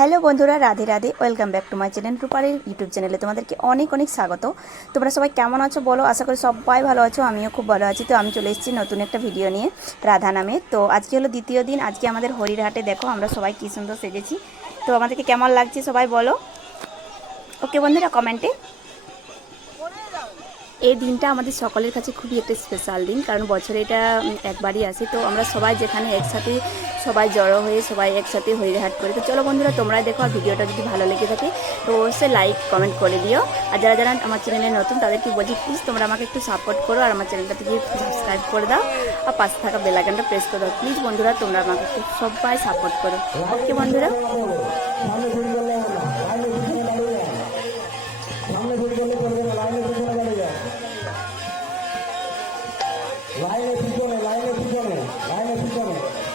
Hello বন্ধুরা, Radhe Radhe. Welcome back to my channel রূপারের YouTube চ্যানেলে তোমাদেরকে অনেক অনেক স্বাগত। তোমরা সবাই কেমন আছো বলো? আশা করি সবাই ভালো আছো, আমিও খুব ভালো আছি। তো আমি চলে এসেছি নতুন একটা ভিডিও নিয়ে রাধা নামে। তো আজকে হলো দ্বিতীয় দিন, আজকে আমাদের হরিরহাটে দেখো আমরা সবাই কী সুন্দর সেজেছি। তো আমাদেরকে কেমন লাগছে সবাই বলো? ওকে বন্ধুরা কমেন্টে এই দিনটা আমাদের সকলের কাছে খুবই একটা স্পেশাল দিন, কারণ বছরে এটা একবারই আসে। তো আমরা সবাই যেখানে একসাথে, সবাই জড়ো হয়ে, সবাই একসাথে হরিহাট করি। তো চলো বন্ধুরা তোমরা দেখো আর ভিডিওটা যদি ভালো লেগে থাকে, তো অবশ্যই লাইক কমেন্ট করে দিও। আর যারা যারা আমার চ্যানেলে নতুন, তাদেরকে বলছি প্লিজ তোমরা আমাকে একটু সাপোর্ট করো আর আমার চ্যানেলটাতে গিয়ে সাবস্ক্রাইব করে দাও। আর পাশে থাকা বেলাইকানটা প্রেস করে দাও। প্লিজ বন্ধুরা, তোমরা আমাকে একটু সবাই সাপোর্ট করো। ওকে বন্ধুরা? 라인에 비전해 라인에 비전해 라인에 비전해